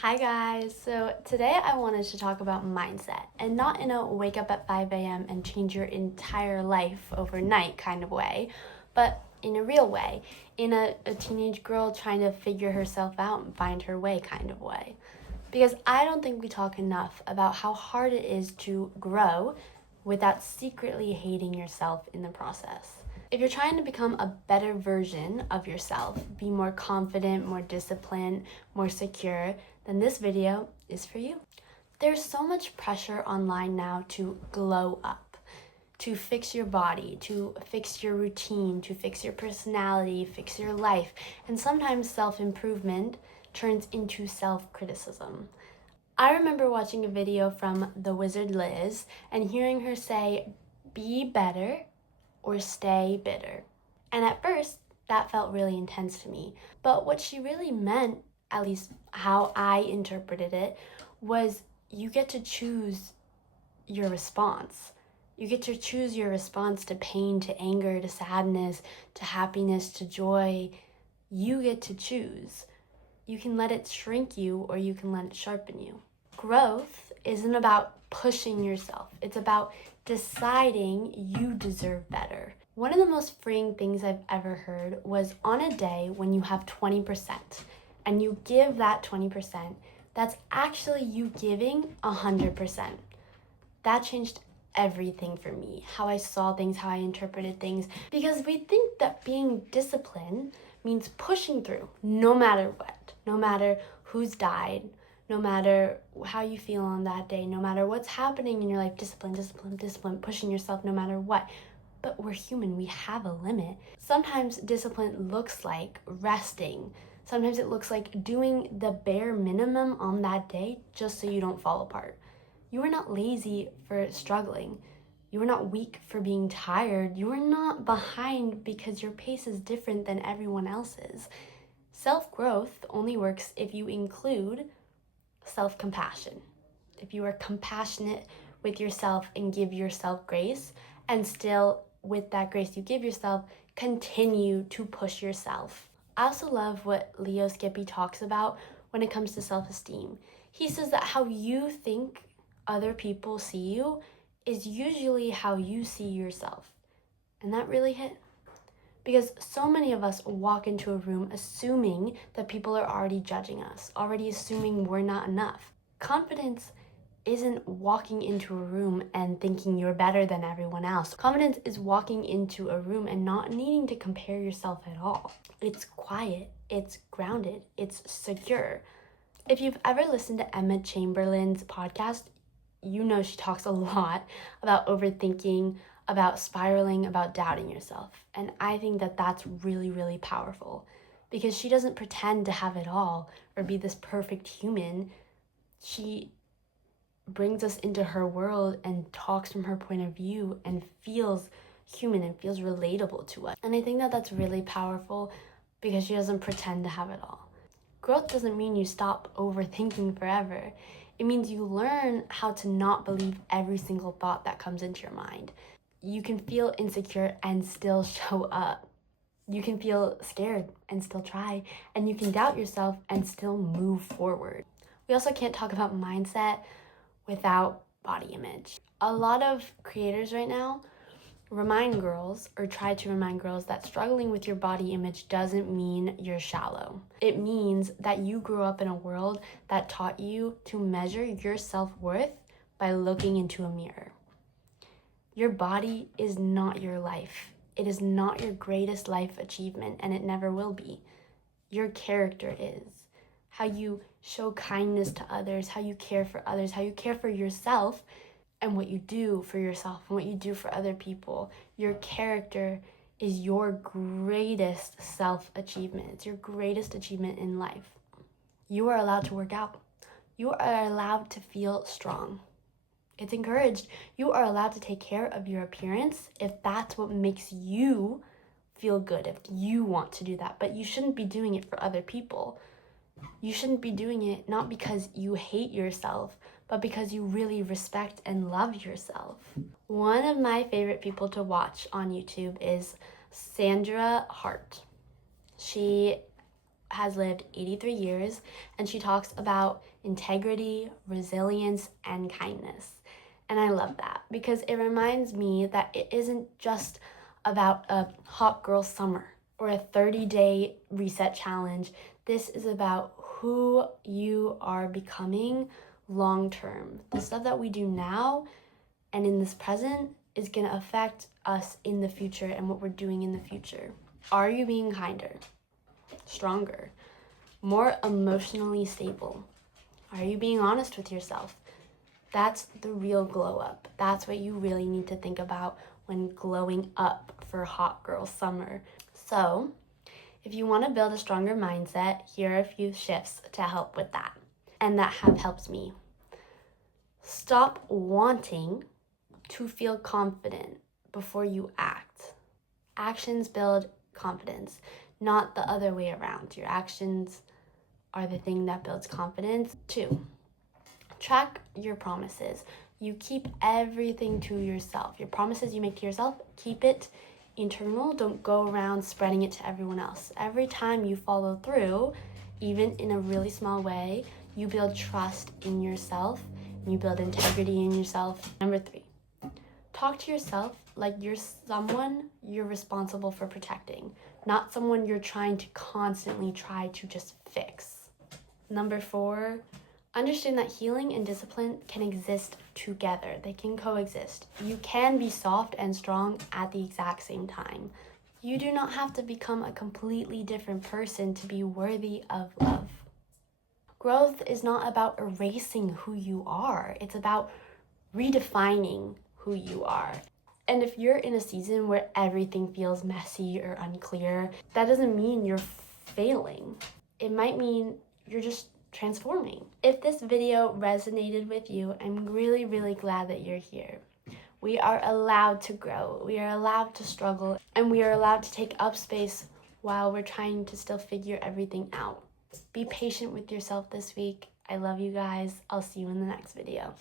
Hi guys, so today I wanted to talk about mindset and not in a wake up at 5 a.m. and change your entire life overnight kind of way, but in a real way, in a teenage girl trying to figure herself out and find her way kind of way. Because I don't think we talk enough about how hard it is to grow without secretly hating yourself in the process. If you're trying to become a better version of yourself, be more confident, more disciplined, more secure, then this video is for you. There's so much pressure online now to glow up, to fix your body, to fix your routine, to fix your personality, fix your life, and sometimes self-improvement turns into self-criticism. I remember watching a video from the Wizard Liz and hearing her say, be better or stay bitter. And at first, that felt really intense to me. But what she really meant, at least how I interpreted it, was you get to choose your response. You get to choose your response to pain, to anger, to sadness, to happiness, to joy. You get to choose. You can let it shrink you or you can let it sharpen you. Growth isn't about pushing yourself. It's about deciding you deserve better. One of the most freeing things I've ever heard was on a day when you have 20% and you give that 20%, that's actually you giving 100%. That changed everything for me, how I saw things, how I interpreted things, because we think that being disciplined means pushing through no matter what, no matter who's died, no matter how you feel on that day, no matter what's happening in your life, discipline, discipline, discipline, pushing yourself no matter what. But we're human, we have a limit. Sometimes discipline looks like resting. Sometimes it looks like doing the bare minimum on that day just so you don't fall apart. You are not lazy for struggling. You are not weak for being tired. You are not behind because your pace is different than everyone else's. Self-growth only works if you include self-compassion. If you are compassionate with yourself and give yourself grace, and still with that grace you give yourself, continue to push yourself. I also love what Leo Skippy talks about when it comes to self-esteem. He says that how you think other people see you is usually how you see yourself. And that really hit. Because so many of us walk into a room assuming that people are already judging us, already assuming we're not enough. Confidence isn't walking into a room and thinking you're better than everyone else. Confidence is walking into a room and not needing to compare yourself at all. It's quiet, it's grounded, it's secure. If you've ever listened to Emma Chamberlain's podcast, you know she talks a lot about overthinking, about spiraling, about doubting yourself. And I think that that's really, really powerful because she doesn't pretend to have it all or be this perfect human. She brings us into her world and talks from her point of view and feels human and feels relatable to us. And I think that that's really powerful because she doesn't pretend to have it all. Growth doesn't mean you stop overthinking forever. It means you learn how to not believe every single thought that comes into your mind. You can feel insecure and still show up. You can feel scared and still try. And you can doubt yourself and still move forward. We also can't talk about mindset without body image. A lot of creators right now remind girls or try to remind girls that struggling with your body image doesn't mean you're shallow. It means that you grew up in a world that taught you to measure your self-worth by looking into a mirror. Your body is not your life. It is not your greatest life achievement, and it never will be. Your character is. How you show kindness to others, how you care for others, how you care for yourself, and what you do for yourself and what you do for other people. Your character is your greatest self-achievement. It's your greatest achievement in life. You are allowed to work out. You are allowed to feel strong. It's encouraged. You are allowed to take care of your appearance if that's what makes you feel good, if you want to do that. But you shouldn't be doing it for other people. You shouldn't be doing it not because you hate yourself, but because you really respect and love yourself. One of my favorite people to watch on YouTube is Sandra Hart. She has lived 83 years, and she talks about integrity, resilience, and kindness. And I love that because it reminds me that it isn't just about a hot girl summer or a 30-day reset challenge. This is about who you are becoming long term. The stuff that we do now and in this present is going to affect us in the future and what we're doing in the future. Are you being kinder, stronger, more emotionally stable? Are you being honest with yourself? That's the real glow up. That's what you really need to think about when glowing up for hot girl summer. So, if you want to build a stronger mindset, here are a few shifts to help with that, and that have helped me. Stop wanting to feel confident before you act. Actions build confidence, not the other way around. Your actions are the thing that builds confidence. 2, track your promises. You keep everything to yourself. Your promises you make to yourself, keep it internal. Don't go around spreading it to everyone else. Every time you follow through, even in a really small way, you build trust in yourself, and you build integrity in yourself. Number 3, talk to yourself like you're someone you're responsible for protecting, not someone you're trying to constantly try to just fix. Number 4, understand that healing and discipline can exist together. They can coexist. You can be soft and strong at the exact same time. You do not have to become a completely different person to be worthy of love. Growth is not about erasing who you are. It's about redefining who you are. And if you're in a season where everything feels messy or unclear, that doesn't mean you're failing. It might mean you're just transforming. If this video resonated with you, I'm really, really glad that you're here. We are allowed to grow, we are allowed to struggle, and we are allowed to take up space while we're trying to still figure everything out. Be patient with yourself this week. I love you guys. I'll see you in the next video.